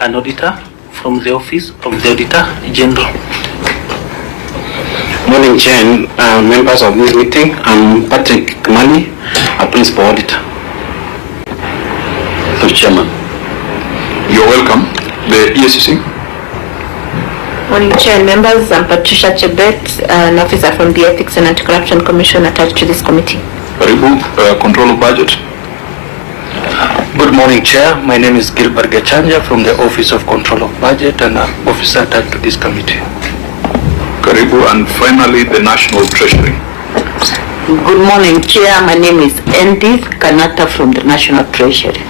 an auditor from the Office of the Auditor General. Morning, Chair and members of this meeting. I'm Patrick Kimani, a Principal Auditor. Mr. Chairman. You're welcome. The ESCC. Morning, Chair and members. I'm Patricia Chebet, an officer from the Ethics and Anti-Corruption Commission attached to this committee. Karibu, Control of Budget. Good morning, Chair. My name is Gilbert Gachanja from the Office of Control of Budget and an officer attached to this committee. Karibu, and finally the National Treasury. Good morning, Chair. My name is Endith Kanata from the National Treasury.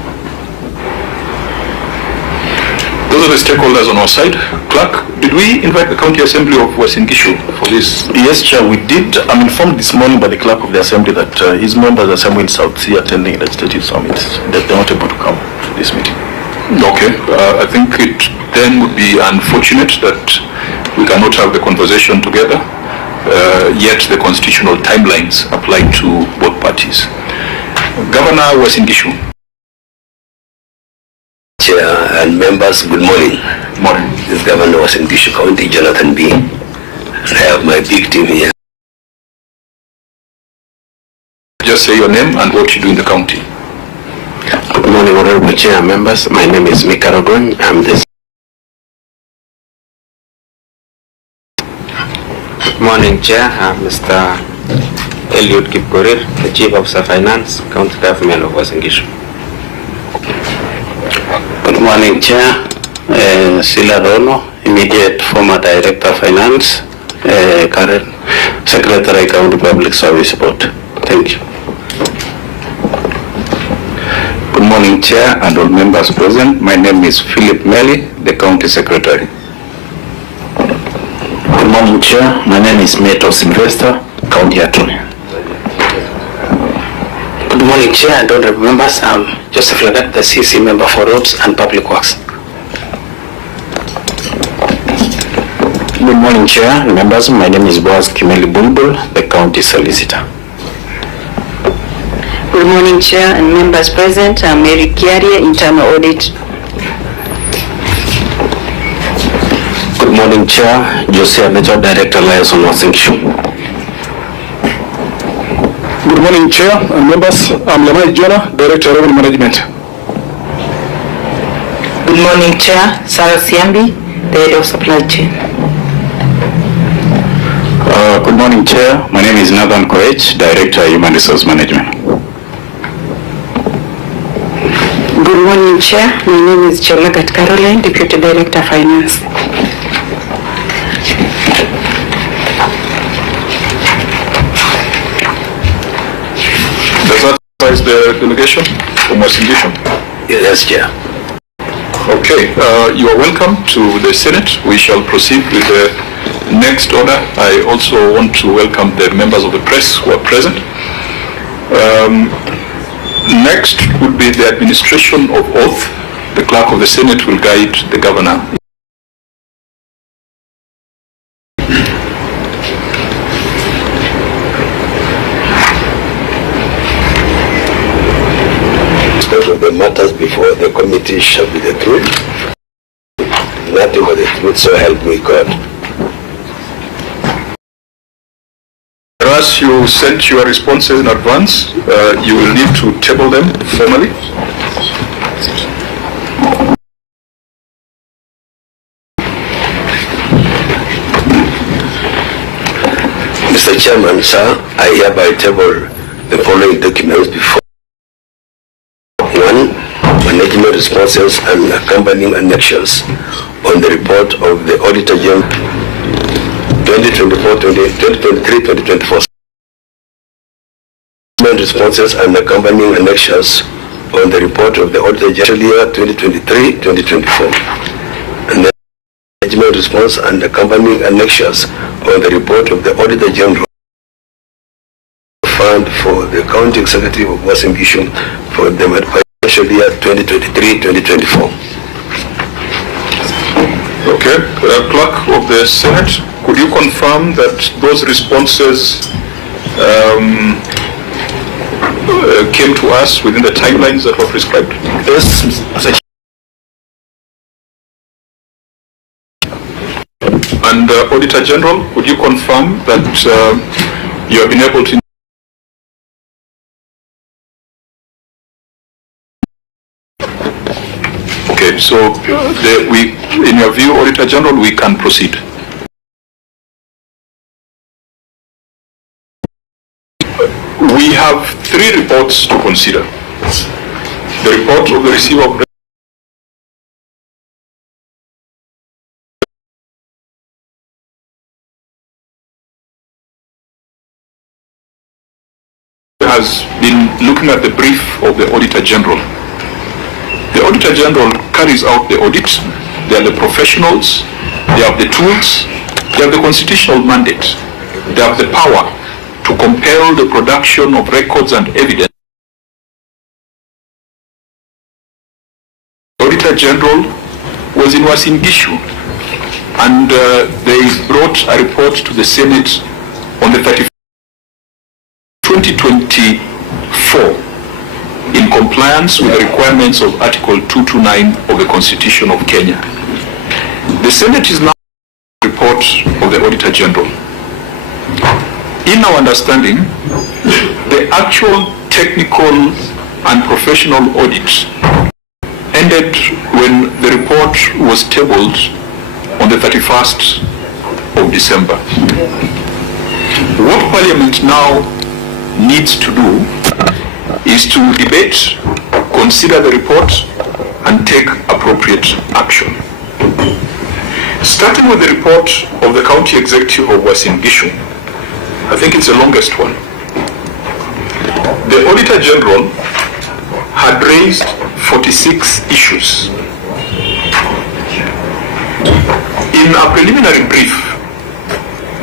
Those are the stakeholders on our side. Clerk, did we invite the County Assembly of Uasin-Gishu for this? Yes, Chair, we did. I'm informed this morning by the Clerk of the Assembly that his members are somewhere in South Sea attending legislative summits, that they're not able to come to this meeting. Okay, I think it then would be unfortunate that we cannot have the conversation together, yet the constitutional timelines apply to both parties. Governor Uasin-Gishu. Chair and members, good morning. Morning. This is Governor Uasin-Gishu County, Jonathan Bii. And I have my big team here. Just say your name and what you do in the county. Good morning, Honorable Chair and members. My name is Mika Rogon. I'm the... Good morning, Chair. I'm Mr. Eliud Kipkorir, the Chief Officer Finance, County Government of Uasin-Gishu. Good morning, Chair. Sila Rono, immediate former Director of Finance, current Secretary County Public Service Board. Thank you. Good morning, Chair and all members present. My name is Philip Meli, the County Secretary. Good morning, Chair. My name is Meto Sylvester, County Attorney. Good morning, Chair and honorable members. I'm Joseph Lagat, the CC Member for Roads and Public Works. Good morning, Chair and members. My name is Boaz Kimeli Bulbul, the County Solicitor. Good morning, Chair and members present. I'm Mary Kiaria, Internal Audit. Good morning, Chair. Josiah Major, Director, Liaison Uasin-Gishu. Good morning, Chair and members. I'm Lamai Jonah, Director of Revenue Management. Good morning, Chair. Sarah Siambi, the Head of Supply Chain. Good morning, Chair. My name is Nathan Koech, Director of Human Resource Management. Good morning, Chair. My name is Chelagat Caroline, Deputy Director Finance. Does that size the delegation from Uasin-Gishu? Yes, Chair. Okay, you are welcome to the Senate. We shall proceed with the next order. I also want to welcome the members of the press who are present. Next would be the administration of oath. The clerk of the Senate will guide the governor. Of the matters before the committee shall be the truth, nothing but the truth, so help me God. As you sent your responses in advance, you will need to table them formally. Mr. Chairman, sir, I hereby table the following documents before. 1. Management responses and accompanying annexures on the report of the Auditor General 2023-2024. Management responses and accompanying annexures on the report of the Auditor General 2023-2024. And the management response and accompanying annexures on the report of the Auditor General Fund for the County Executive of Uasin-Gishu for the financial year 2023-2024. Okay, Clerk of the Senate, could you confirm that those responses came to us within the timelines that were prescribed? Yes, And Auditor General, would you confirm that you have been able to... Okay, so in your view, Auditor General, we can proceed. We have 3 reports to consider. The report of the receiver of has been looking at the brief of the Auditor General. The Auditor General carries out the audit. They are the professionals, they have the tools, they have the constitutional mandate, they have the power to compel the production of records and evidence. The Auditor General was in Uasin-Gishu, and they brought a report to the Senate on the 31st 2024 in compliance with the requirements of Article 229 of the Constitution of Kenya. The Senate is now the report of the Auditor General. In our understanding, the actual technical and professional audit ended when the report was tabled on the 31st of December. What Parliament now needs to do is to debate, consider the report, and take appropriate action. Starting with the report of the County Executive of Uasin-Gishu, I think it's the longest one. The Auditor General had raised 46 issues. In a preliminary brief,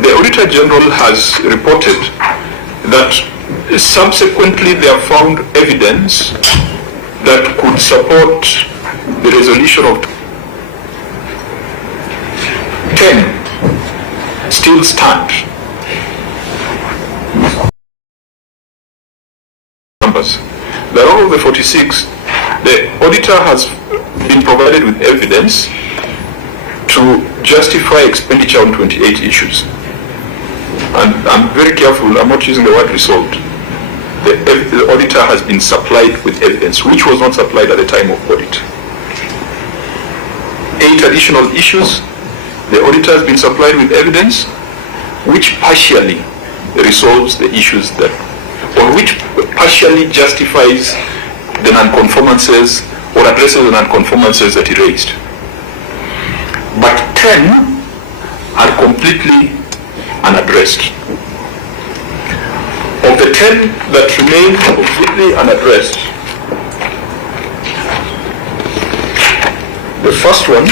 the Auditor General has reported that subsequently they have found evidence that could support the resolution of 10 still stand. Numbers. There are of the 46, the auditor has been provided with evidence to justify expenditure on 28 issues. And I'm very careful, I'm not using the word resolved. The auditor has been supplied with evidence, which was not supplied at the time of audit. 8 additional issues, the auditor has been supplied with evidence, which partially resolves the issues that, or which partially justifies the non-conformances or addresses the non-conformances that he raised. But 10 are completely unaddressed. Of the 10 that remain completely unaddressed, the first one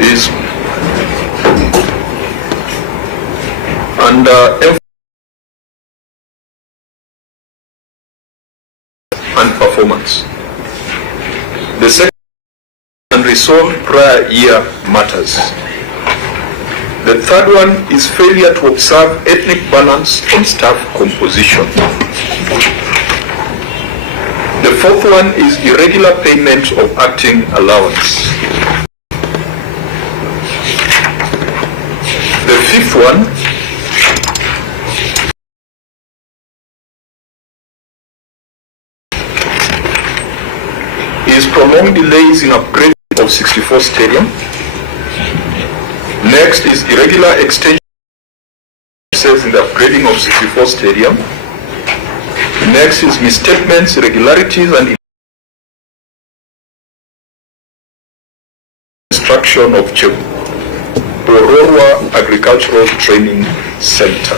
is under and performance. The second, unresolved prior year matters. The third one is failure to observe ethnic balance on staff composition. The fourth one is irregular payment of acting allowance. The fifth one is prolonged delays in upgrading of 64 Stadium. Next is irregular extension in the upgrading of 64 Stadium. Next is misstatements, irregularities, and construction of Bororwa Agricultural Training Center.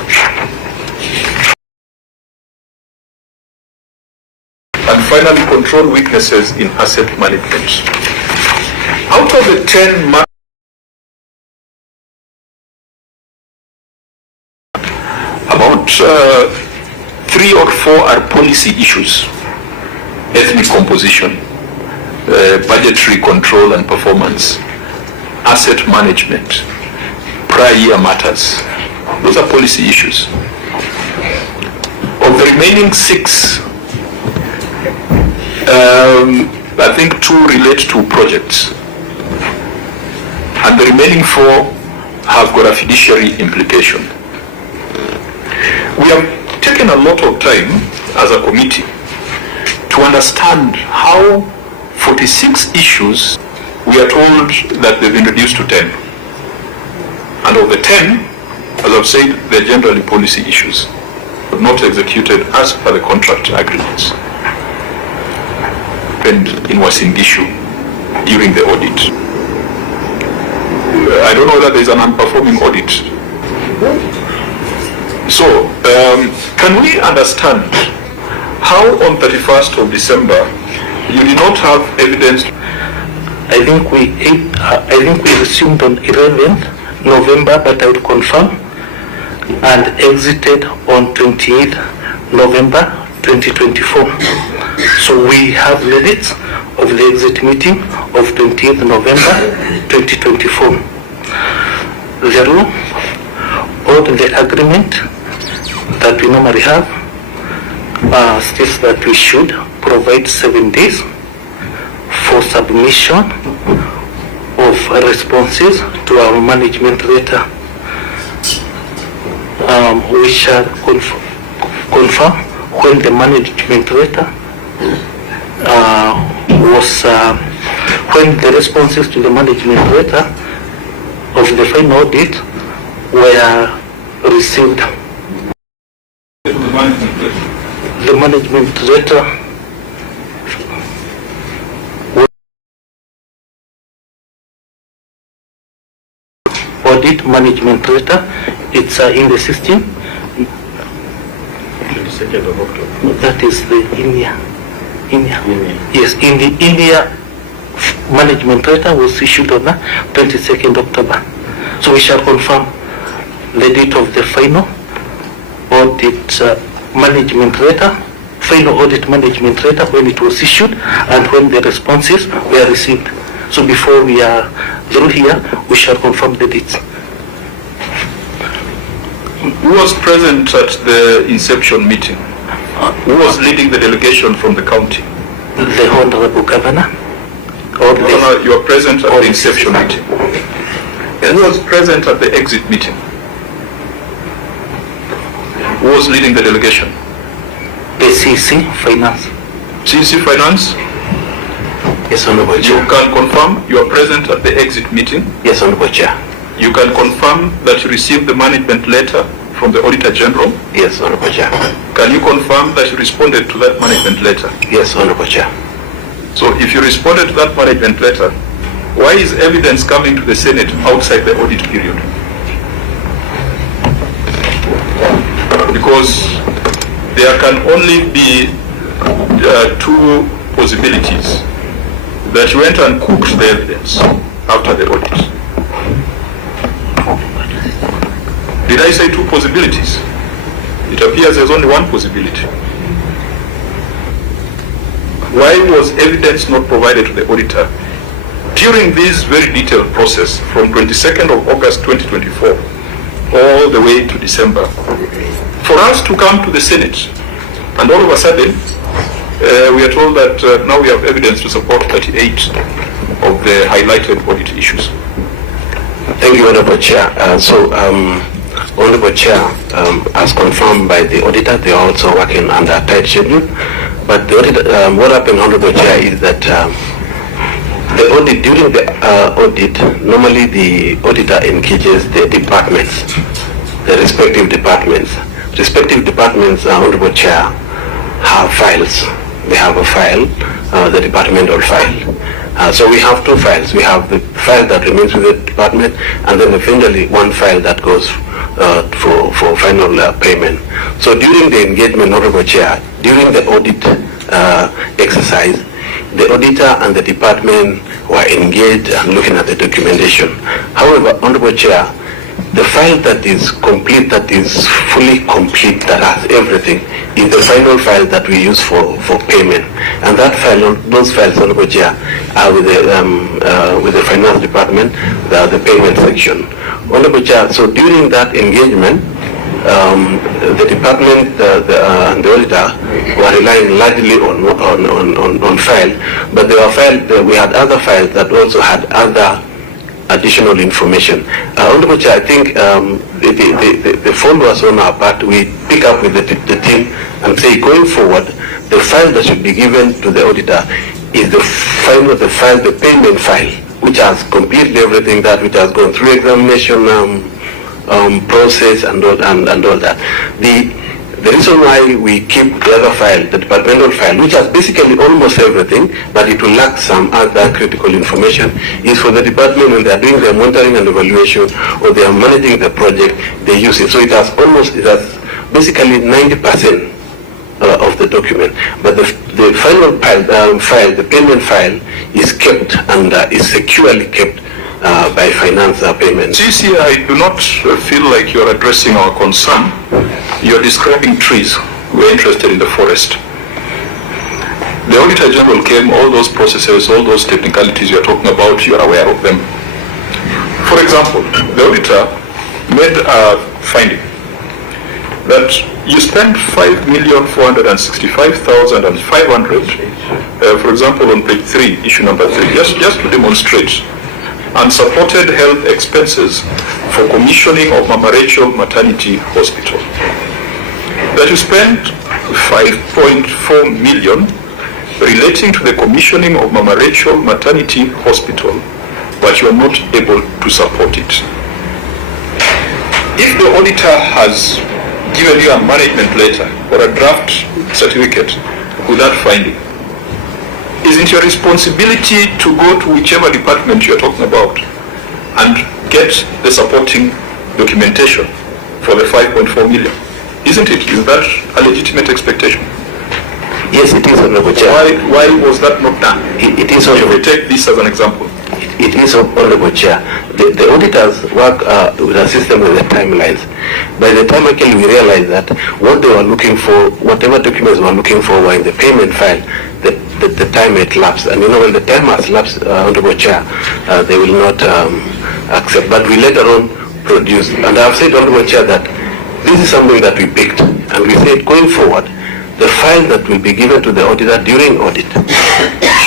And finally, control weaknesses in asset management. Out of the 10 about 3 or 4 are policy issues: ethnic composition, budgetary control and performance, asset management, prior year matters. Those are policy issues. Of the remaining 6, I think 2 relate to projects, and the remaining 4 have got a fiduciary implication. We have taken a lot of time as a committee to understand how 46 issues, we are told that they've been reduced to 10. And of the 10, as I've said, they're generally policy issues, but not executed as per the contract agreements. And in Uasin-Gishu during the audit. I don't know whether there's an unperforming audit. So, can we understand how on 31st of December you did not have evidence? I think we resumed on 11th November, but I would confirm, and exited on 28th November 2024. So we have minutes of the exit meeting of 28th November 2024. The rule or the agreement that we normally have states that we should provide 7 days for submission of responses to our management letter. We shall confirm when the management letter when the responses to the management letter of the final audit were received. The management letter audit management letter, it's in the system. 22nd of October. That is the India. Yes, in the India management letter was issued on the 22nd October. So we shall confirm the date of the final audit management letter, final audit management letter, when it was issued and when the responses were received. So before we are through here, we shall confirm the dates. Who was present at the inception meeting? Who was leading the delegation from the county? The Honorable Governor. Governor, you are present at the inception meeting. Who was present at the exit meeting? Who was leading the delegation? The CC Finance. CC Finance? Yes, Honorable Chair. You can confirm you are present at the exit meeting? Yes, Honorable Chair. You can confirm that you received the management letter from the Auditor General? Yes, Honorable Chair. Can you confirm that you responded to that management letter? Yes, Honorable Chair. So if you responded to that management letter, why is evidence coming to the Senate outside the audit period? Because there can only be 2 possibilities: that you went and cooked the evidence after the audit. Did I say 2 possibilities? It appears there's only 1 possibility. Why was evidence not provided to the auditor during this very detailed process from 22nd of August 2024 all the way to December? For us to come to the Senate and all of a sudden we are told that now we have evidence to support 38 of the highlighted audit issues. Thank you, Honorable Chair. Honorable Chair, as confirmed by the auditor, they are also working under a tight schedule. But the audit, what happened, Honorable Chair, is that the audit, during the audit, normally the auditor engages the departments, the respective departments. Respective departments, Honorable Chair, have files. They have a file, the departmental file. So we have 2 files. We have the file that remains with the department, and then eventually 1 file that goes for final payment. So during the engagement, Honorable Chair, during the audit exercise, the auditor and the department were engaged and looking at the documentation. However, Honorable Chair, the file that is complete, that is fully complete, that has everything, is the final file that we use for payment. And that file, those files, Honorable Chair, are with the finance department, the payment section. Honorable Chair, so during that engagement, the department and the auditor were relying largely on file, but we had other files that also had other additional information. Honorable Chair, I think the phone was on our part. We pick up with the team and say, going forward, the file that should be given to the auditor is the payment file, which has completely everything which has gone through examination process and all that. The reason why we keep the other file, the departmental file, which has basically almost everything, but it will lack some other critical information, is for the department when they are doing their monitoring and evaluation or they are managing the project, they use it. So it has basically 90% of the document. But the final file, the payment file, is kept and is securely kept by finance payment. CC, I do not feel like you're addressing our concern. You're describing trees. We're interested in the forest. The Auditor General came, all those processes, all those technicalities you're talking about, you're aware of them. For example, the auditor made a finding that you spent 5,465,500, for example, on page 3, issue number 3, just to demonstrate, unsupported health expenses for commissioning of Mama Rachel Maternity Hospital. That you spent 5.4 million relating to the commissioning of Mama Rachel Maternity Hospital, but you are not able to support it. If the auditor has given you a management letter or a draft certificate with that finding, isn't your responsibility to go to whichever department you're talking about and get the supporting documentation for the 5.4 million? Isn't it? Is that a legitimate expectation? Yes, it is, Honorable Chair. Why was that not done? It is, if we take this as an example. It is, Honorable Chair. The auditors work with a system with the timelines. By the time actually we realized that what they were looking for, whatever documents they were looking for were in the payment file, the time had lapsed. And you know, when the time has lapsed, Honorable Chair, they will not accept. But we later on produced, and I have said, Honorable Chair, that this is something that we picked, and we said going forward, the file that will be given to the auditor during audit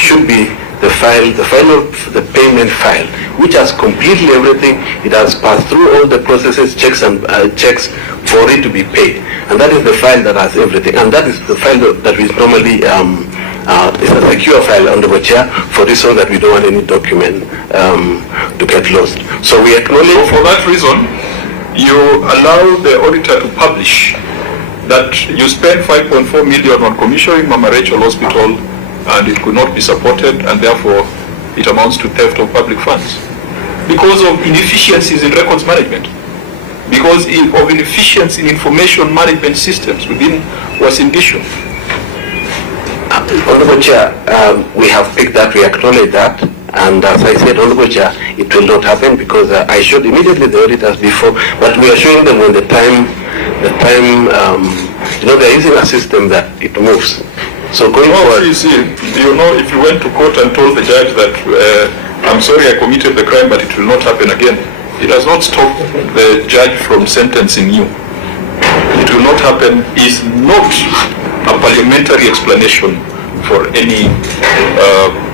should be the payment file, which has completely everything. It has passed through all the processes, checks for it to be paid, and that is the file that has everything, and that is the file that is normally is a secure file under the chair, for reason that we don't want any document to get lost. So we acknowledge. So for that reason, you allow the auditor to publish that you spent 5.4 million on commissioning Mama Rachel Hospital and it could not be supported, and therefore it amounts to theft of public funds because of inefficiencies in records management, because of inefficiency in information management systems within Uasin-Gishu. Honorable Chair, we have picked that, we acknowledge that, and as I said, Honorable Chair, it will not happen because I showed immediately the auditors before, but we are showing them when the time, they're using a system that it moves. So going forward... if you went to court and told the judge that, I'm sorry I committed the crime, but it will not happen again, it does not stop the judge from sentencing you. It will not happen is not a parliamentary explanation for any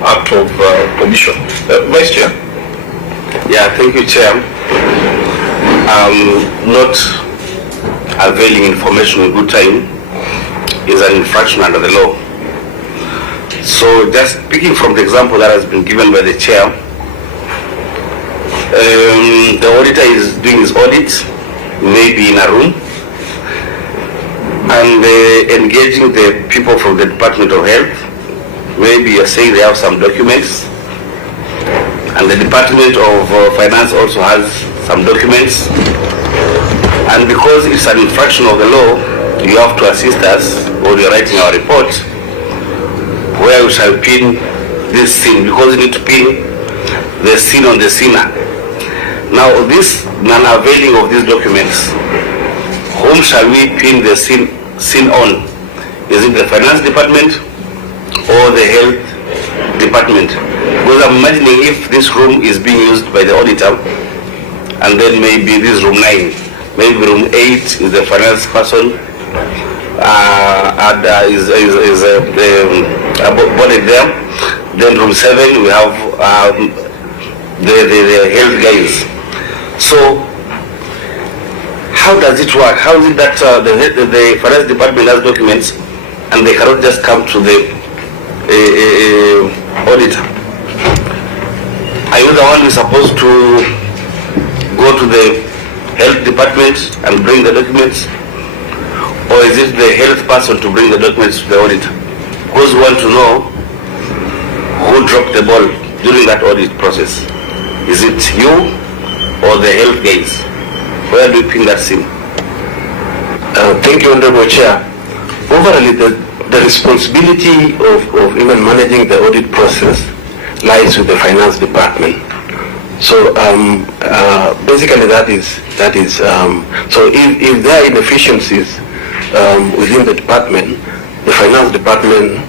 act of commission. Vice Chair. Yeah, thank you, Chair. Not availing information in good time is an infraction under the law. So just speaking from the example that has been given by the Chair, the auditor is doing his audit, maybe in a room, and engaging the people from the Department of Health. Maybe you're saying they have some documents, and the Department of Finance also has some documents, and because it's an infraction of the law, you have to assist us while you're writing our report, where we shall pin this sin, because you need to pin the sin on the sinner. Now, this non-availing of these documents, whom shall we pin the sin on? Is it the Finance Department or the Health Department? Because I'm imagining if this room is being used by the auditor, and then maybe this room 9 maybe room 8 is the finance person, and is bodied there. Then room 7 we have the health guys. So how does it work? How is it that the finance department has documents and they cannot just come to the auditor? Are you the one who is supposed to go to the health department and bring the documents? Or is it the health person to bring the documents to the auditor? Because we want to know who dropped the ball during that audit process. Is it you or the health guys? Where do you pin that scene? Thank you, Honorable Chair. Overall, the responsibility of even managing the audit process lies with the finance department. So basically that is so if there are inefficiencies within the department, the finance department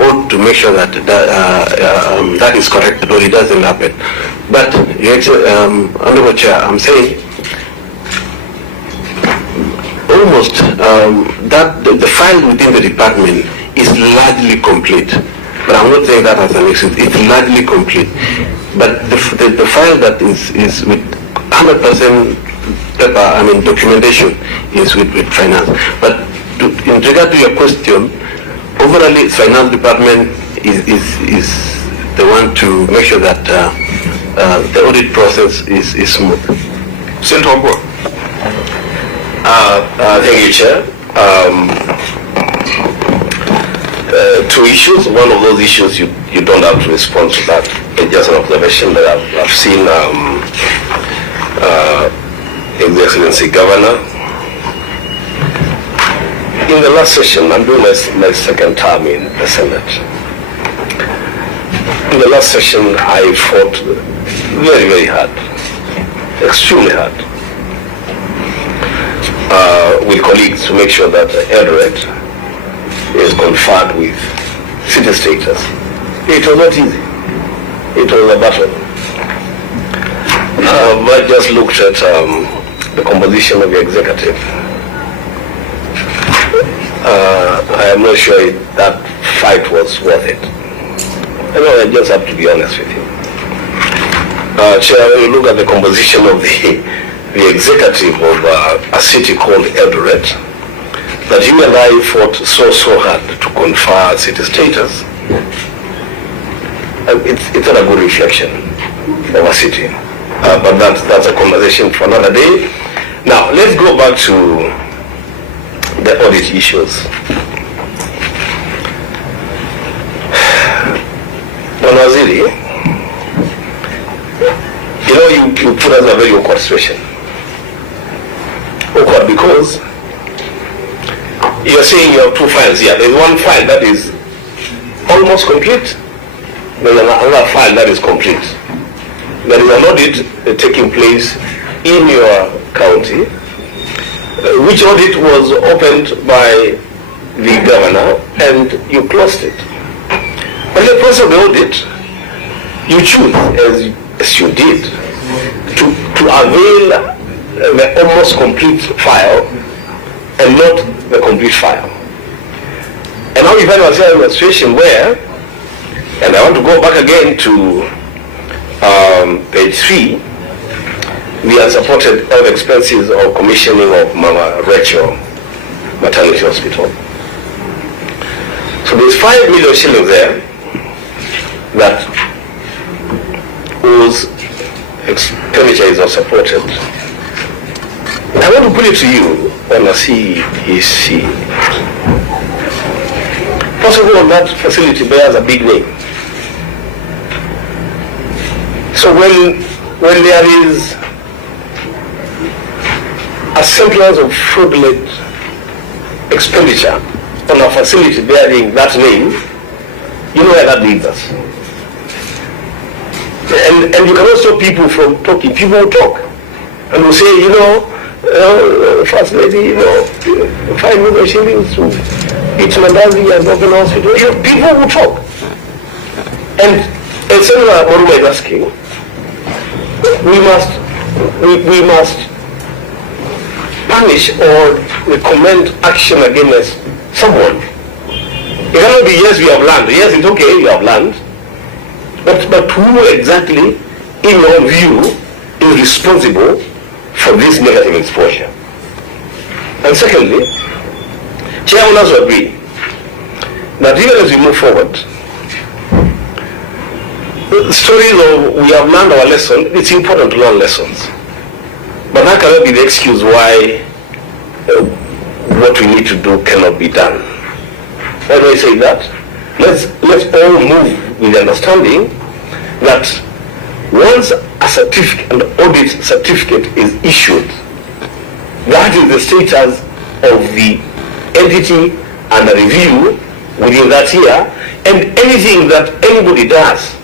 ought to make sure that that is corrected or it doesn't happen. But Honorable Chair, I'm saying almost that the file within the department is largely complete. But I'm not saying that as an excuse. It's largely complete. But the file that is with 100% paper, documentation is with finance. But in regard to your question, overall, finance department is the one to make sure that the audit process is smooth. Senator Wambua. Thank you, Chair. Two issues. One of those issues you don't have to respond to that. It's just an observation that I've seen His Excellency Governor. In the last session, I'm doing my second term in the Senate. In the last session, I fought very, very hard, extremely hard, with colleagues to make sure that Eldoret is conferred with city status. It was not easy. It was a battle. I just looked at the composition of the executive. I am not sure that fight was worth it. I just have to be honest with you. Chair, when you look at the composition of the executive of a city called Eldoret, that you and I fought so hard to confer city status, it's not a good reflection of a city. But that's a conversation for another day. Now, let's go back to the audit issues. Don Waziri, you put us in a very awkward situation. Awkward because you're saying you have two files here. There's one file that is almost complete. There's another file that is complete. There is an audit taking place in your county, which audit was opened by the governor and you closed it. But in the process of the audit, you choose, as you did, to avail the almost complete file and not the complete file. And now we find ourselves in a situation where, and I want to go back again to page 3, we have supported all the expenses of commissioning of Mama Rachel Maternity Hospital. So there's 5 million shillings there that whose expenditure is not supported. I want to put it to you on a CEC. First of all, that facility bears a big name. So when there is a semblance of fraudulent expenditure on a facility bearing that name, you know where that leads us. And you cannot stop people from talking. People will talk and will say, First Lady, 5 million shillings to each mandazi and open hospital. People will talk. And Senator Moruma is asking, we must punish or recommend action against someone. It cannot be, yes, we have learned. Yes, it's okay, you have learned. But who exactly, in your view, is responsible for this negative exposure? And secondly, Chair will also agree that even as we move forward, the stories of we have learned our lesson, it's important to learn lessons. But that cannot be the excuse why what we need to do cannot be done. Why do I say that? Let's all move with the understanding that once a certificate, an audit certificate is issued, that is the status of the entity under review within that year, and anything that anybody does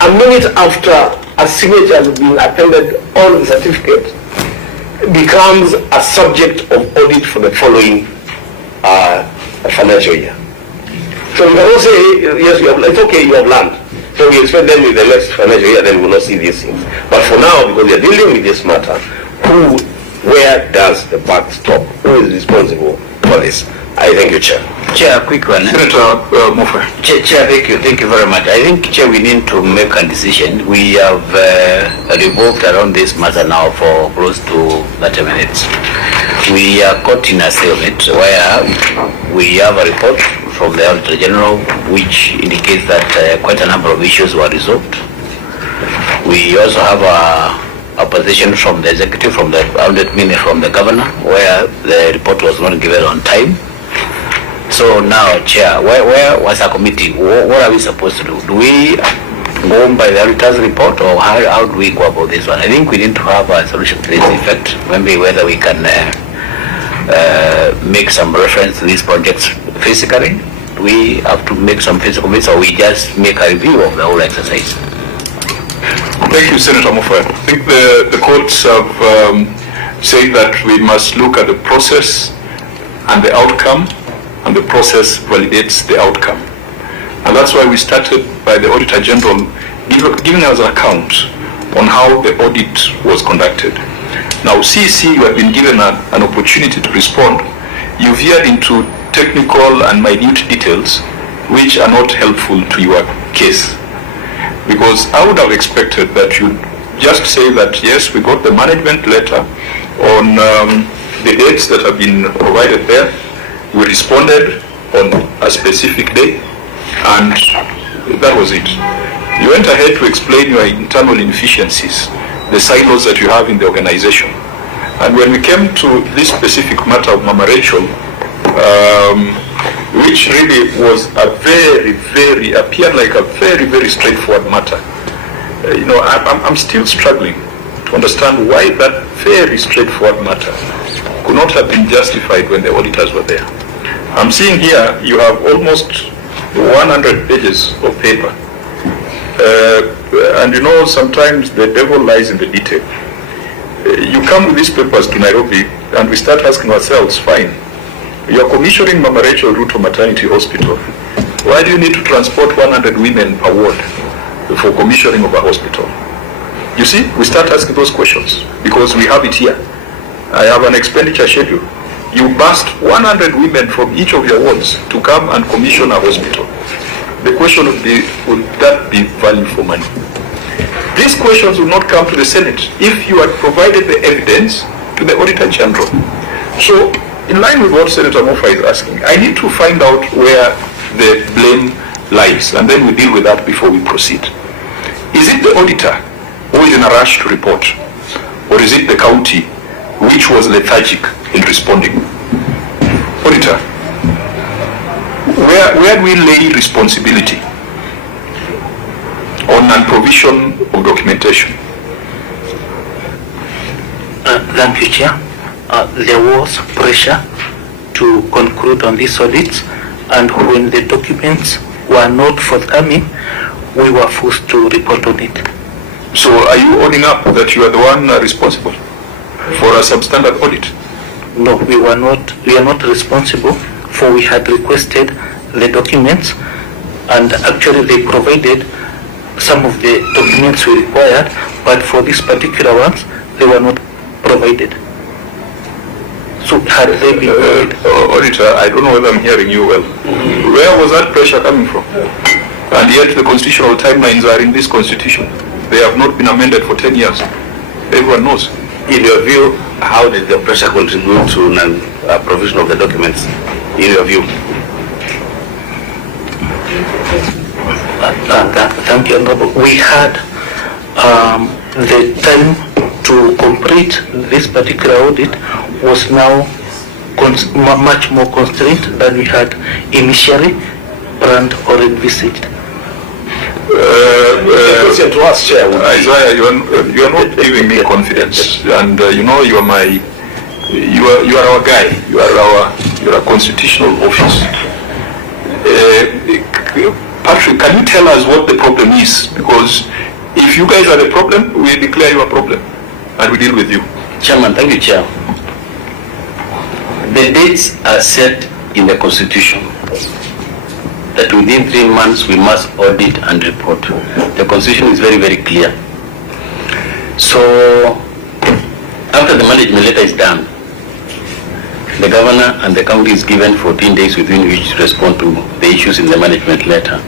a minute after a signature has been appended on the certificate becomes a subject of audit for the following financial year. So we cannot say, yes, it's okay, you have learned. So we expect them in the next financial year, then we will not see these things. But for now, because we are dealing with this matter, where does the buck stop? Who is responsible for this? I thank you, Chair. Chair, quick one. Senator Mofa. Chair, thank you very much. I think, Chair, we need to make a decision. We have revolved around this matter now for close to 30 minutes. We are caught in a stalemate where we have a report from the Auditor General which indicates that quite a number of issues were resolved. We also have a position from the executive, from the audit minister, from the governor, where the report was not given on time. So now, Chair, where was our committee? What are we supposed to do? Do we go on by the auditor's report, or how do we go about this one? I think we need to have a solution to this effect. Maybe whether we can make some reference to these projects physically. Do we have to make some physical visits, or we just make a review of the whole exercise? Thank you, Senator Mofa. I think the courts have said that we must look at the process and the outcome, and the process validates the outcome. And that's why we started by the Auditor General giving us an account on how the audit was conducted. Now, CEC, you have been given an opportunity to respond. You've veered into technical and minute details which are not helpful to your case. Because I would have expected that you'd just say that, yes, we got the management letter on the dates that have been provided there. We responded on a specific day, and that was it. You went ahead to explain your internal inefficiencies, the silos that you have in the organization. And when we came to this specific matter of Mama Rachel, which really was appeared like a very straightforward matter. I'm still struggling to understand why that very straightforward matter could not have been justified when the auditors were there. I'm seeing here you have almost 100 pages of paper. And sometimes the devil lies in the detail. You come with these papers to Nairobi and we start asking ourselves, fine, you're commissioning Mama Rachel Ruto Maternity Hospital. Why do you need to transport 100 women per ward for commissioning of a hospital? You see, we start asking those questions because we have it here. I have an expenditure schedule. You burst 100 women from each of your wards to come and commission a hospital. The question would be, would that be value for money? These questions will not come to the Senate if you had provided the evidence to the Auditor General. So, in line with what Senator Mofa is asking, I need to find out where the blame lies, and then we deal with that before we proceed. Is it the auditor who is in a rush to report, or is it the county which was lethargic in responding? Auditor, where do we lay responsibility on non-provision of documentation? Thank you, Chair. There was pressure to conclude on these audits, and when the documents were not forthcoming, we were forced to report on it. So are you owning up that you are the one responsible for a substandard audit? No, we are not responsible, for we had requested the documents, and actually they provided some of the documents we required, but for these particular ones, they were not provided. So had they been Auditor, I don't know whether I'm hearing you well. Where was that pressure coming from? And yet the constitutional timelines are in this constitution. They have not been amended for 10 years. Everyone knows. In your view, how did the pressure contribute to provision of the documents, in your view? Thank you, Honorable. We had the time to complete this particular audit was now much more constrained than we had initially planned or envisaged. To us, Chair. Isaiah, you are not giving me confidence, and you know you are our guy. You are a constitutional office. Patrick, can you tell us what the problem is? Because if you guys are the problem, we declare you a problem, and we deal with you. Chairman, thank you, Chair. The dates are set in the Constitution that within 3 months we must audit and report. The Constitution is very, very clear. So, after the management letter is done, the governor and the county is given 14 days within which to respond to the issues in the management letter.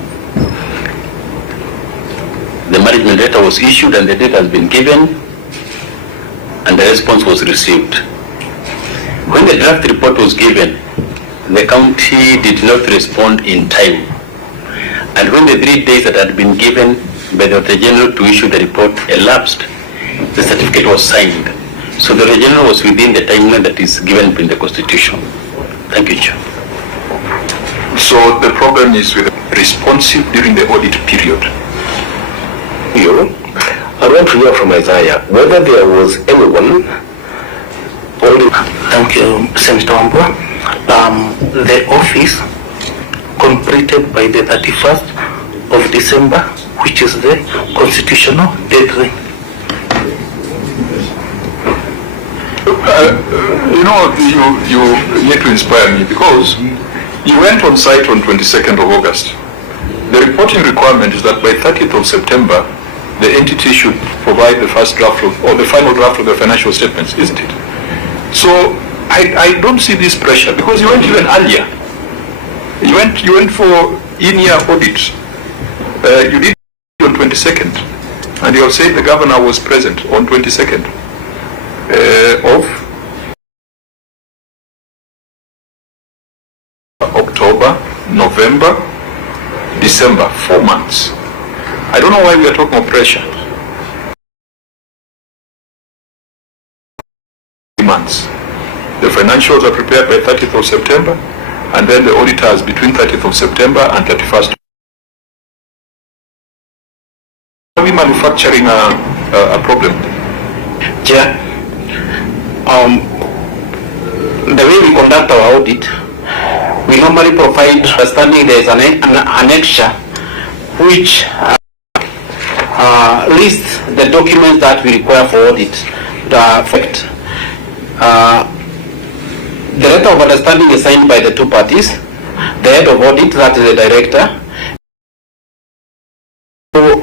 The management letter was issued and the date has been given and the response was received. When the draft report was given, the county did not respond in time. And when the 3 days that had been given by the Auditor General to issue the report elapsed, the certificate was signed. So the Auditor General was within the timeline that is given in the Constitution. Thank you, Chair. So the problem is with responsive during the audit period. I want to hear from Isaiah whether there was anyone. Thank you, Senator Wambua. The office completed by the 31st of December, which is the constitutional deadline. You need to inspire me because you went on site on 22nd of August. The reporting requirement is that by 30th of September, the entity should provide the first draft or the final draft of the financial statements, isn't it? So I don't see this pressure because you went even earlier. You went for in-year audit. You did it on 22nd, and you have said the governor was present on 22nd of October, November, December, 4 months. I don't know why we are talking of pressure. 3 months. The financials are prepared by 30th of September, and then the auditors between 30th of September and 31st. Are we manufacturing a problem? Chair, the way we conduct our audit, we normally provide understanding there is an annexure which lists the documents that we require for audit. The letter of understanding is signed by the two parties, the head of audit, that is the director. So,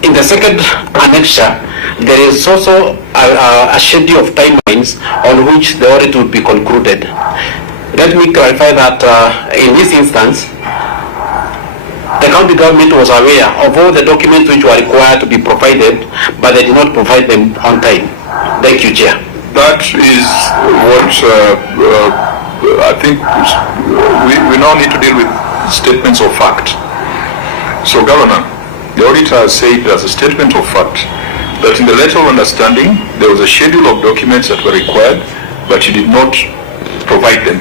in the second annexure, there is also a schedule of timelines on which the audit would be concluded. Let me clarify that in this instance, the county government was aware of all the documents which were required to be provided, but they did not provide them on time. Thank you, Chair. That is what I think we now need to deal with statements of fact. So, Governor, the auditor has said as a statement of fact that in the letter of understanding there was a schedule of documents that were required, but you did not provide them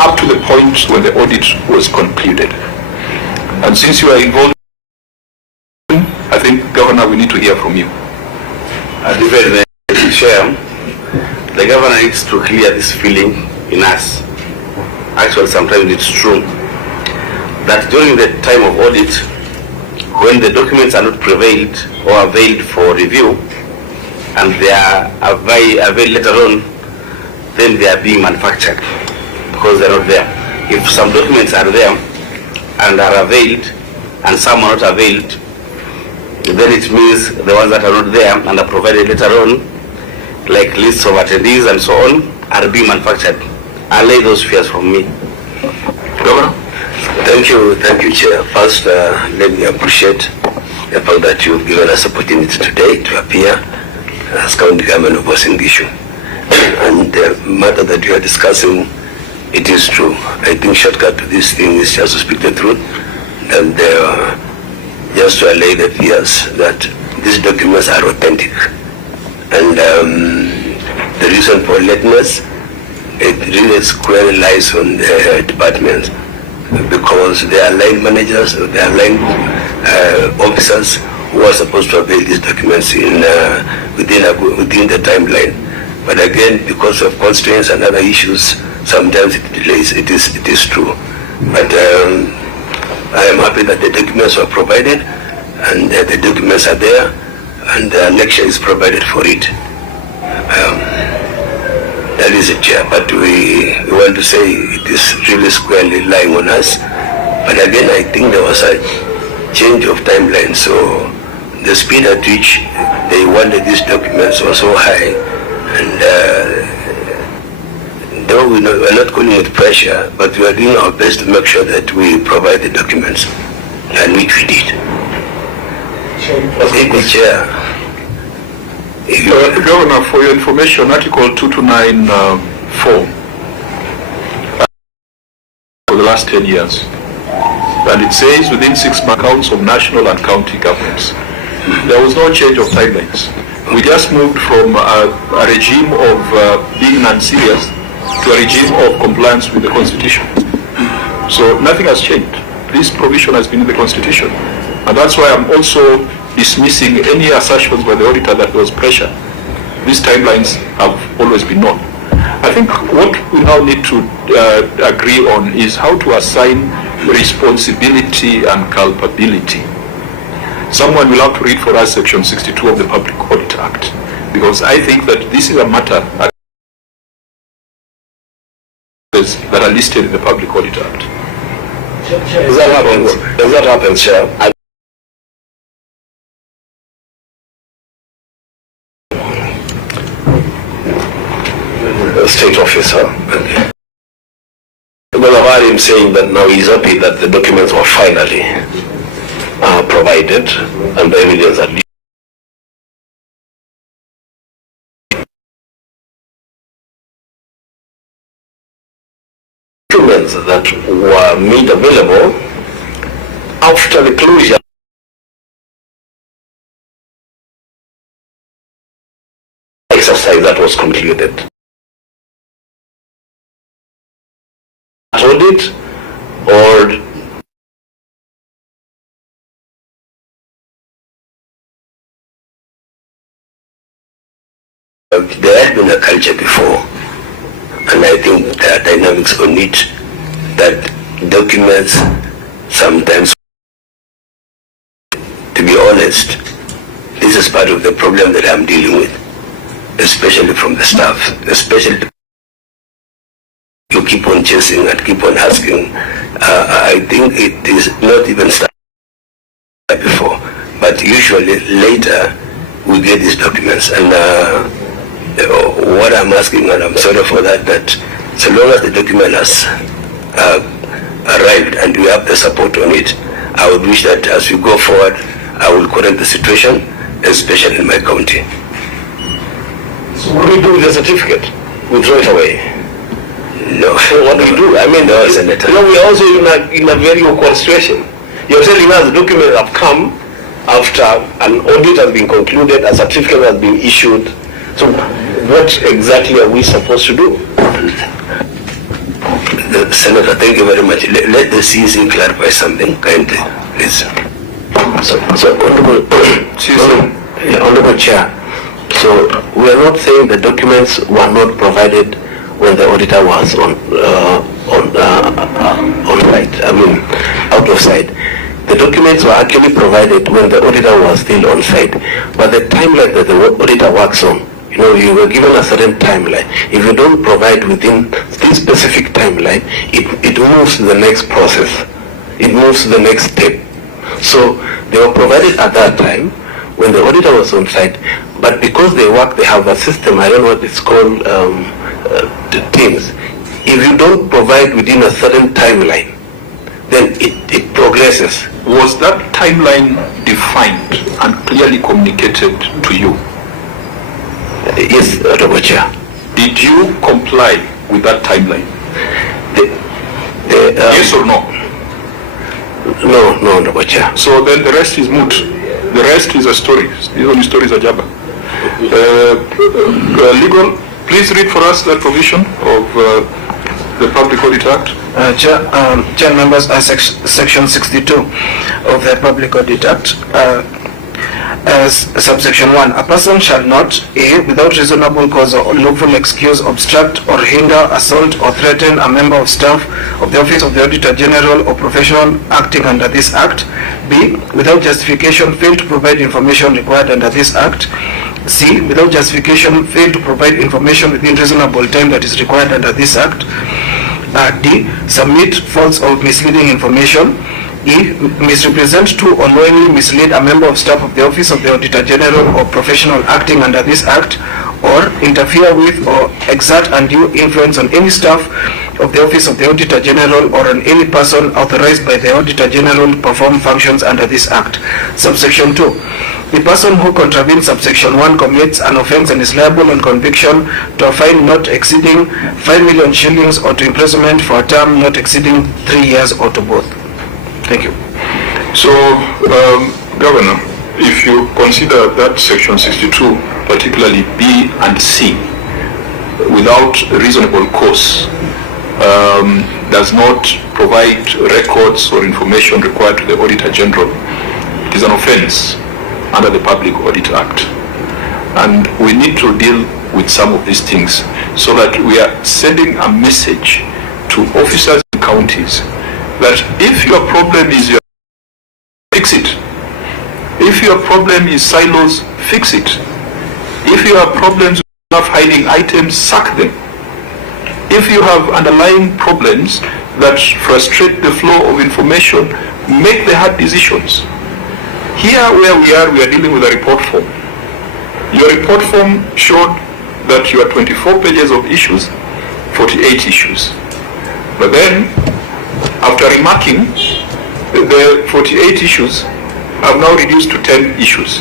up to the point when the audit was concluded. And since you are involved, I think, Governor, we need to hear from you. Chair, the governor needs to clear this feeling in us. Actually, sometimes it's true that during the time of audit, when the documents are not prevailed or availed for review, and they are availed later on, then they are being manufactured because they are not there. If some documents are there and are availed, and some are not availed, then it means the ones that are not there and are provided later on, like lists of attendees and so on, are being manufactured. Allay those fears from me. Governor? Thank you, Chair. First, let me appreciate the fact that you've given us opportunity today to appear as County Government of Uasin-Gishu. And the matter that we are discussing, it is true. I think shortcut to this thing is just to speak the truth, and just to allay the fears that these documents are authentic. And the reason for lateness, it really squarely lies on the department, because they are line managers, they are line officers who are supposed to avail these documents within the timeline. But again, because of constraints and other issues, sometimes it delays. It is true. But I am happy that the documents were provided, and the documents are there, and the lecture is provided for it. That is it, Chair. But we want to say it is really squarely lying on us. But again, I think there was a change of timeline, so the speed at which they wanted these documents was so high, and though we're not calling it pressure, but we are doing our best to make sure that we provide the documents, and which we did. Thank you, Chair. Governor, for your information, Article 2294 for the last 10 years. And it says within 6 months accounts of national and county governments. There was no change of timelines. We just moved from a regime of being non-serious to a regime of compliance with the Constitution. So nothing has changed. This provision has been in the Constitution. And that's why I'm also dismissing any assertions by the auditor that there was pressure. These timelines have always been known. I think what we now need to agree on is how to assign responsibility and culpability. Someone will have to read for us Section 62 of the Public Audit Act, because I think that this is a matter that are listed in the Public Audit Act. Does that happen, Chair? State officer. Well, I've heard him saying that now he's happy that the documents were finally provided and the evidence at least. Documents that were made available after the closure exercise that was concluded. Audit or there had been a culture before, and I think there are dynamics on it that documents sometimes, to be honest, this is part of the problem that I'm dealing with, especially from the staff, especially you keep on chasing and keep on asking. I think it is not even started before, but usually later we get these documents. And what I'm asking, and I'm sorry for that, that so long as the document has arrived and we have the support on it, I would wish that as we go forward, I will correct the situation, especially in my county. So what do we do with the certificate? We throw it away. No, what do we do? I mean, no, Senator. You know, we are also in a very awkward situation. You're telling us the documents have come after an audit has been concluded, a certificate has been issued. So what exactly are we supposed to do? Senator, thank you very much. Let the CEC clarify something, kindly, please. So Honorable Chair, so we are not saying the documents were not provided when the auditor was on site, I mean out of sight. The documents were actually provided when the auditor was still on site, but the timeline that the auditor works on, you know, you were given a certain timeline. If you don't provide within this specific timeline, it moves to the next process. It moves to the next step. So they were provided at that time when the auditor was on site, but because they have a system, I don't know what it's called, things, if you don't provide within a certain timeline, then it progresses. Was that timeline defined and clearly communicated to you? Yes, Honorable Chair. Did you comply with that timeline? Yes or no? No, Honorable Chair. So then the rest is moot. The rest is a story. The only story is a jabber. Legal, please read for us that provision of the Public Audit Act. Chair members, Section 62 of the Public Audit Act, subsection 1, a person shall not, A, without reasonable cause or lawful excuse, obstruct or hinder, assault or threaten a member of staff of the Office of the Auditor General or professional acting under this Act. B, without justification, fail to provide information required under this Act. C, without justification, fail to provide information within reasonable time that is required under this Act. D, submit false or misleading information. E, misrepresent to or knowingly mislead a member of staff of the Office of the Auditor General or professional acting under this Act, or interfere with or exert undue influence on any staff of the Office of the Auditor General or on any person authorized by the Auditor General to perform functions under this Act. Subsection 2. The person who contravenes subsection 1 commits an offence and is liable on conviction to a fine not exceeding 5 million shillings or to imprisonment for a term not exceeding 3 years or to both. Thank you. So, Governor, if you consider that Section 62, particularly B and C, without reasonable cause, does not provide records or information required to the Auditor General, it is an offence under the Public Audit Act. And we need to deal with some of these things so that we are sending a message to officers in counties that if your problem is your, fix it. If your problem is silos, fix it. If you have problems with hiding items, sack them. If you have underlying problems that frustrate the flow of information, make the hard decisions. Here where we are dealing with a report form. Your report form showed that you are 24 pages of issues, 48 issues. But then, after remarking, the 48 issues have now reduced to 10 issues.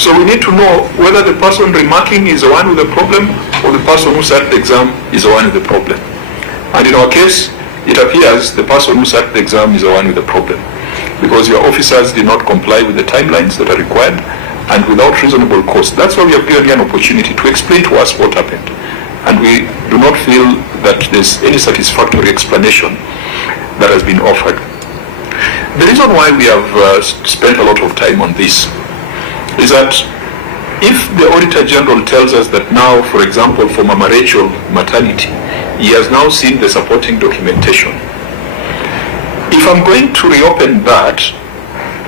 So we need to know whether the person remarking is the one with the problem or the person who sat the exam is the one with the problem. And in our case, it appears the person who sat the exam is the one with the problem, because your officers did not comply with the timelines that are required and without reasonable cause. That's why we have given you an opportunity to explain to us what happened. And we do not feel that there's any satisfactory explanation that has been offered. The reason why we have spent a lot of time on this is that if the Auditor General tells us that now, for example, for Mama Rachel maternity, he has now seen the supporting documentation. If I'm going to reopen that,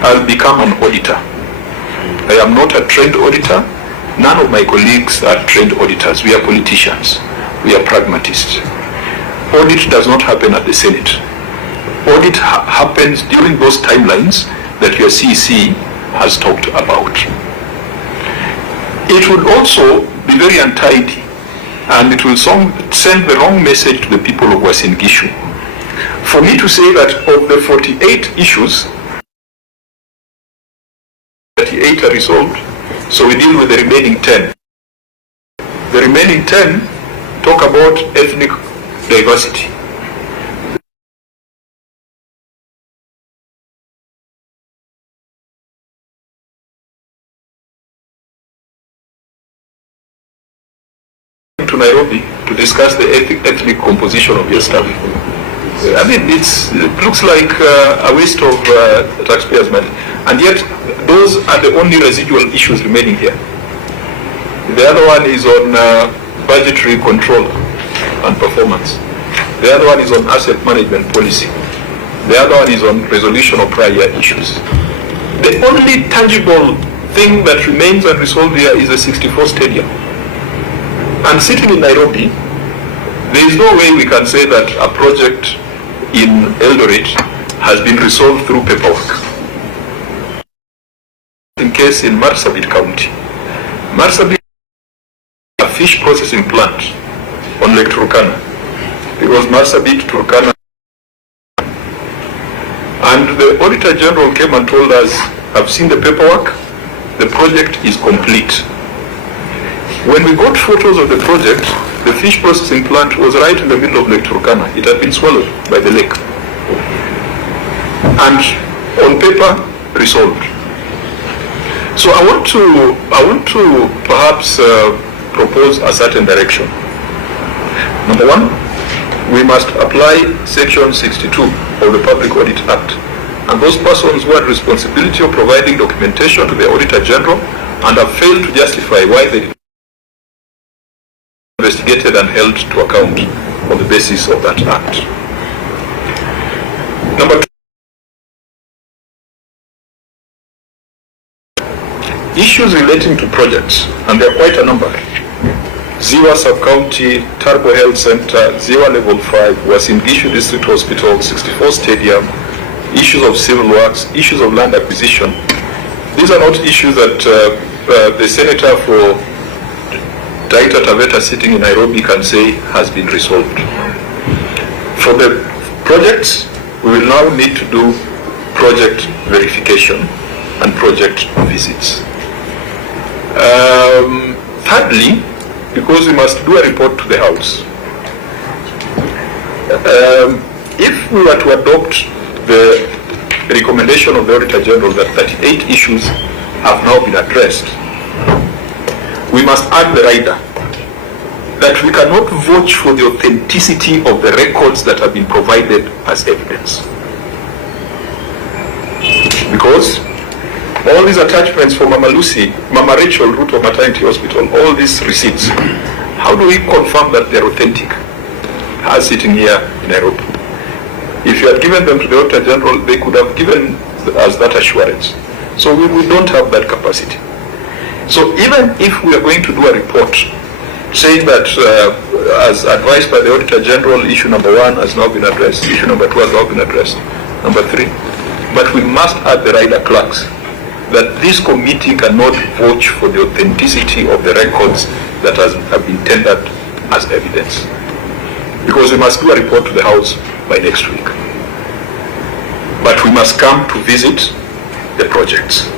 I'll become an auditor. I am not a trained auditor. None of my colleagues are trained auditors. We are politicians. We are pragmatists. Audit does not happen at the Senate. Audit happens during those timelines that your CEC has talked about. It would also be very untidy, and it will send the wrong message to the people of Uasin-Gishu. For me to say that of the 48 issues, 38 are resolved, so we deal with the remaining 10. The remaining 10 talk about ethnic diversity. To Nairobi to discuss the ethnic composition of your staff. I mean, it looks like a waste of taxpayers' money, and yet those are the only residual issues remaining here. The other one is on budgetary control and performance. The other one is on asset management policy. The other one is on resolution of prior year issues. The only tangible thing that remains unresolved here is the 64 stadium. And sitting in Nairobi, there is no way we can say that a project in Eldoret has been resolved through paperwork. In case in Marsabit County, Marsabit a fish processing plant on on Lake Turkana. It was Marsabit, Turkana. And the Auditor General came and told us, I've seen the paperwork, the project is complete. When we got photos of the project, the fish processing plant was right in the middle of Lake Turkana. It had been swallowed by the lake. And on paper, resolved. So I want to perhaps propose a certain direction. Number one, we must apply Section 62 of the Public Audit Act. And those persons who had responsibility of providing documentation to the Auditor General and have failed to justify why they did investigated and held to account on the basis of that act. Number two, issues relating to projects, and there are quite a number. Ziwa Sub-County, Turbo Health Center, Ziwa Level 5, Uasin-Gishu District Hospital, 64 Stadium, issues of civil works, issues of land acquisition. These are not issues that the senator for Taita Taveta sitting in Nairobi can say has been resolved. For the projects, we will now need to do project verification and project visits. Thirdly, because we must do a report to the House. If we were to adopt the recommendation of the Auditor General that 38 issues have now been addressed, we must add the rider that we cannot vouch for the authenticity of the records that have been provided as evidence. Because all these attachments for Mama Lucy, Mama Rachel, Ruto Maternity Hospital, all these receipts, how do we confirm that they're authentic? As sitting here in Nairobi. If you had given them to the Auditor General, they could have given us that assurance. So we don't have that capacity. So even if we are going to do a report saying that as advised by the Auditor General, issue number 1 has now been addressed, issue number 2 has now been addressed, number 3, but we must add the rider clerks that this committee cannot vouch for the authenticity of the records that have been tendered as evidence. Because we must do a report to the House by next week. But we must come to visit the projects.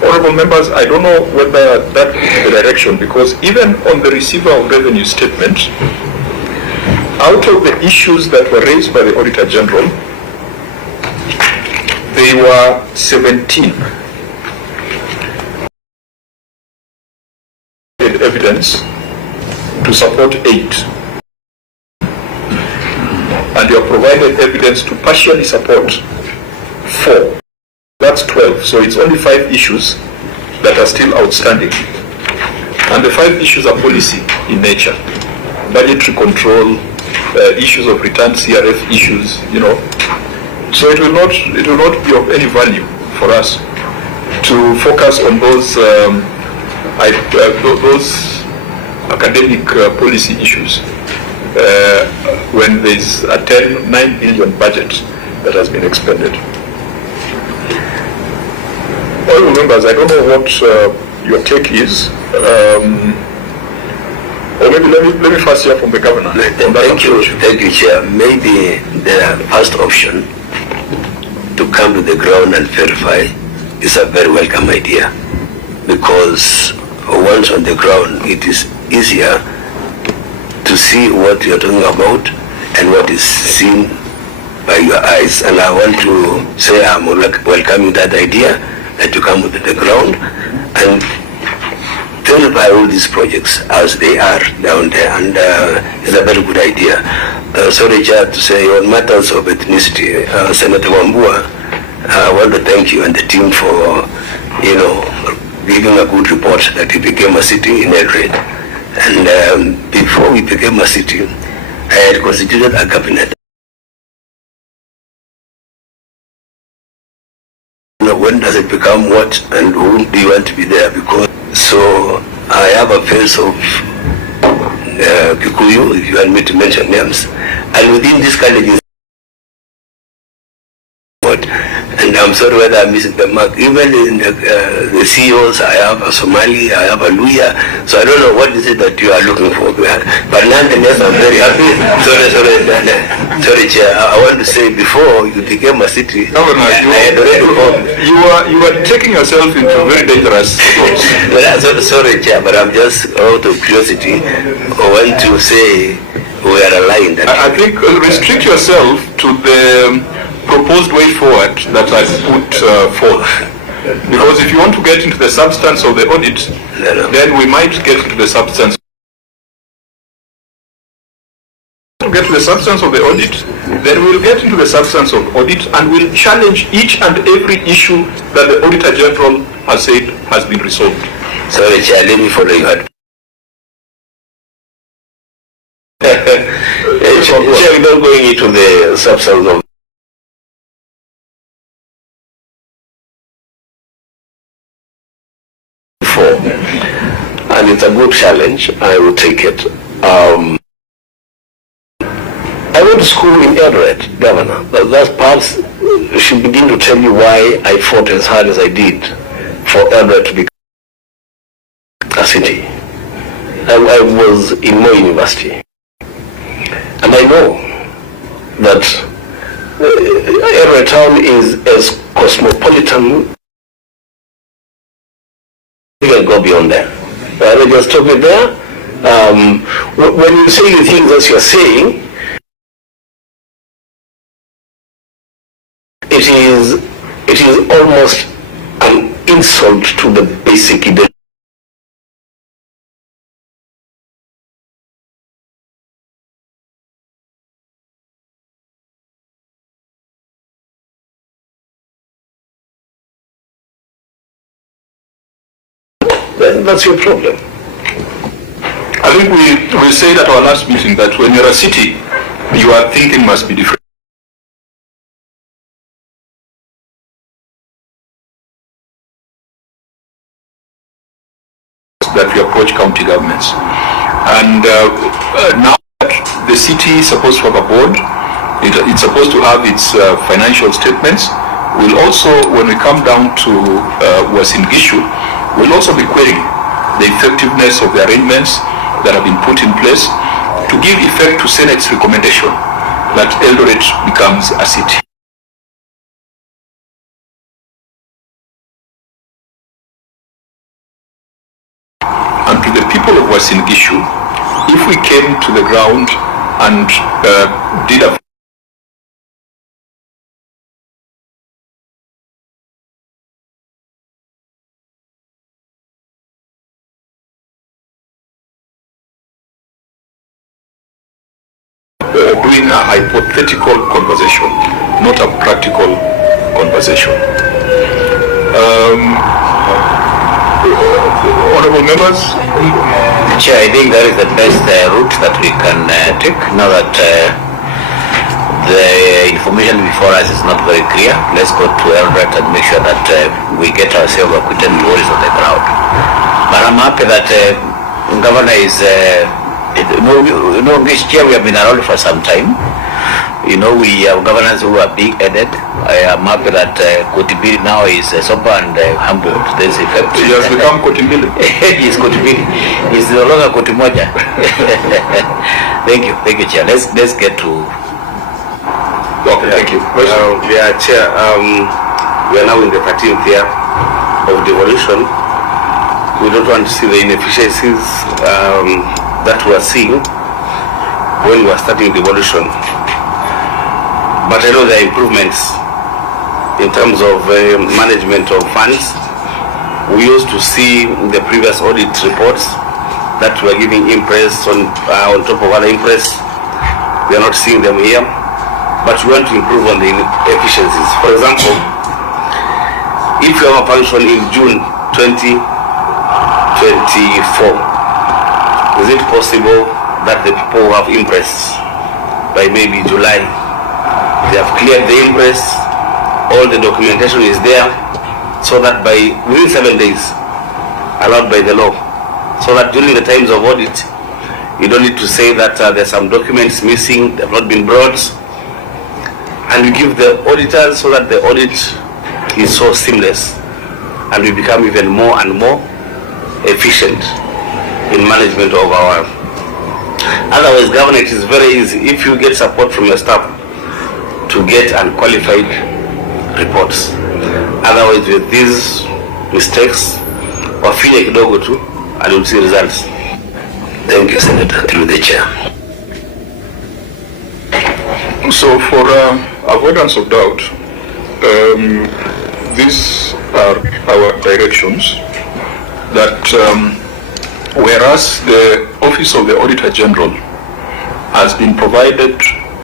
Honorable members, I don't know whether that is the direction, because even on the receiver of revenue statement, out of the issues that were raised by the Auditor General, they were 17. Evidence to support 8. And you have provided evidence to partially support 4. That's 12. So it's only 5 issues that are still outstanding. And the 5 issues are policy in nature. Budgetary control, issues of return CRF issues, you know. So it will not be of any value for us to focus on those academic policy issues when there is a 9 billion budget that has been expended. Honorable members, I don't know what your take is, or maybe let me first hear from the governor. Thank you, Chair. Maybe the first option, to come to the ground and verify, is a very welcome idea, because once on the ground it is easier to see what you're talking about and what is seen by your eyes. And I want to say I'm welcoming that idea, that you come to the ground and verify all these projects as they are down there, and it's a very good idea. Sorry, Chair, to say on matters of ethnicity, Senator Wambua, I want to thank you and the team for, giving a good report that we became a city in Eldoret. And before we became a city, I had constituted a cabinet. When does it become what, and who do you want to be there? Because so I have a face of Kikuyu, if you want me to mention names, and within this college, and And I'm sorry whether I'm missing the mark. Even in the CEOs, I have a Somali, I have a Luya. So I don't know what is it that you are looking for. But nonetheless, I'm very happy. Sorry, Chair. I want to say before you became a city, Governor, you are taking yourself into very dangerous spots. Sorry, Chair, but I'm just out of curiosity. I want to say we are aligned. I think restrict yourself to the proposed way forward that I put forth. Because if you want to get into the substance of the audit, then we might get into the substance. To get to the substance of the audit, then we'll get into the substance of audit and we'll challenge each and every issue that the Auditor General has said has been resolved. Sorry, Chair, let me follow you. Chair, without going into the substance of and it's a good challenge, I will take it. I went to school in Audit, Governor. That's perhaps I should begin to tell you why I fought as hard as I did for Audit to become a city. I was in Moi University, and I know that every town is as cosmopolitan. You can go beyond there. Let me just stop it there. When you say the things as you're saying, it is almost an insult to the basic identity. Then that's your problem. I think we said at our last meeting that when you're a city, your thinking must be different. That we approach county governments. And now that the city is supposed to have a board, it's supposed to have its financial statements. We'll also, when we come down to Uasin-Gishu, we'll also be querying the effectiveness of the arrangements that have been put in place to give effect to Senate's recommendation that Eldoret becomes a city. And to the people of Uasin-Gishu, if we came to the ground and did a doing a hypothetical conversation, not a practical conversation. Honorable members? Chair, I think that is the best route that we can take now that the information before us is not very clear. Let's go to Eldoret and make sure that we get ourselves acquainted with what is on the ground. But I'm happy that Governor is this Chair, we have been around for some time. We have governors who are big-headed. I am happy that Kotibiri now is sober and humble. There's effect. He has become Kotibiri. He is Kotibiri. He is no longer Kotimoja. Thank you, Chair. Let's get to. Okay, thank you. Chair, we are now in the 13th year of devolution. We don't want to see the inefficiencies that we are seeing when we are starting devolution. But I know there are improvements in terms of management of funds. We used to see the previous audit reports that were giving impress on top of other impress. We are not seeing them here, but we want to improve on the efficiencies. For example, if you have a function in June 2024, is it possible that the people who have impress by maybe July, they have cleared the impress, all the documentation is there, so that by within 7 days, allowed by the law, so that during the times of audit, you don't need to say that there's some documents missing, they have not been brought, and you give the auditors so that the audit is so seamless, and we become even more and more efficient in management of our. Otherwise, governance is very easy if you get support from your staff to get unqualified reports. Otherwise, with these mistakes, wafanye kidogo tu and you'll see results. Thank you, Senator. Through the chair. So for avoidance of doubt, these are our directions that whereas the Office of the Auditor General has been provided